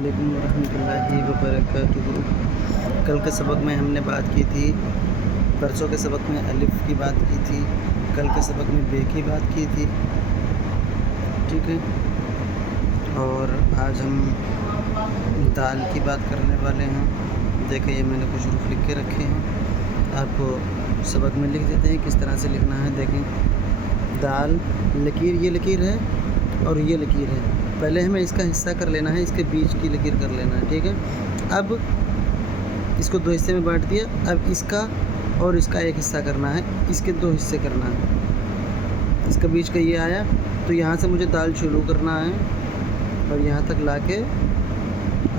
अस्सलामुअलैकुम वरहमतुल्लाहि वबरकातुहू। कल के सबक में हमने बात की थी, परसों के सबक में अलिफ़ की बात की थी, कल के सबक में बे की बात की थी। ठीक है, और आज हम दाल की बात करने वाले हैं। देखिए, ये मैंने कुछ हरूफ लिख के रखे हैं, आपको सबक में लिख देते हैं किस तरह से लिखना है। देखें, दाल, लकीर, ये लकीर है और ये लकीर है। पहले हमें इसका हिस्सा कर लेना है, इसके बीच की लकीर कर लेना है। ठीक है, अब इसको दो हिस्से में बांट दिया, अब इसका और इसका एक हिस्सा करना है, इसके दो हिस्से करना है। इसका बीच का ये आया, तो यहाँ से मुझे दाल शुरू करना है और यहाँ तक लाके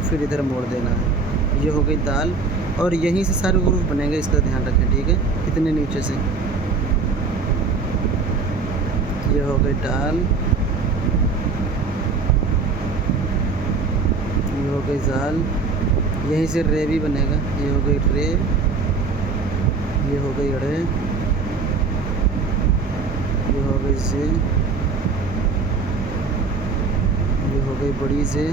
फिर इधर मोड़ देना है। ये हो गई दाल, और यहीं से सारे हरूफ बनेंगे, इसका ध्यान रखें। ठीक है, कितने नीचे से, ये हो गई दाल, ये हो गई जाल, यहीं से रे भी बनेगा, ये हो गई रे, ये हो गई अड़े, ये हो गई जे, ये हो गई बड़ी जे।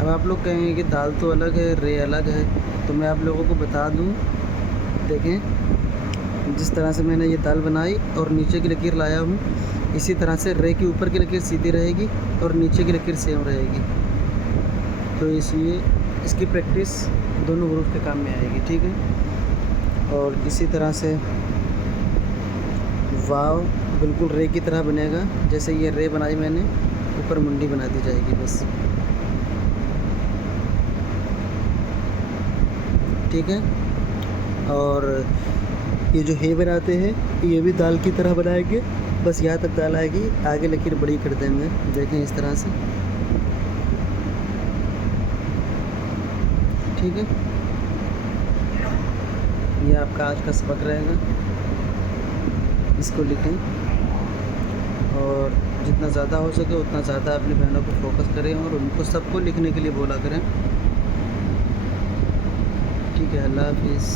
अब आप लोग कहेंगे कि दाल तो अलग है, रे अलग है, तो मैं आप लोगों को बता दूं। देखें, जिस तरह से मैंने ये दाल बनाई और नीचे की लकीर लाया हूँ, इसी तरह से रे की ऊपर की लकीर सीधी रहेगी और नीचे की लकीर सेम रहेगी। तो इसलिए इसकी प्रैक्टिस दोनों हरूफ के काम में आएगी। ठीक है, और इसी तरह से वाव बिल्कुल रे की तरह बनेगा। जैसे ये रे बनाई मैंने, ऊपर मुंडी बना दी जाएगी बस। ठीक है, और ये जो हे बनाते हैं, ये भी दाल की तरह बनाएंगे, बस यहाँ तक दाल आएगी, आगे लकीर बड़ी कर देंगे। देखें इस तरह से। ठीक है, ये आपका आज का सबक रहेगा, इसको लिखें और जितना ज़्यादा हो सके उतना ज़्यादा अपनी बहनों को फोकस करें और उनको सबको लिखने के लिए बोला करें। ठीक है, अल्लाह हाफिज़।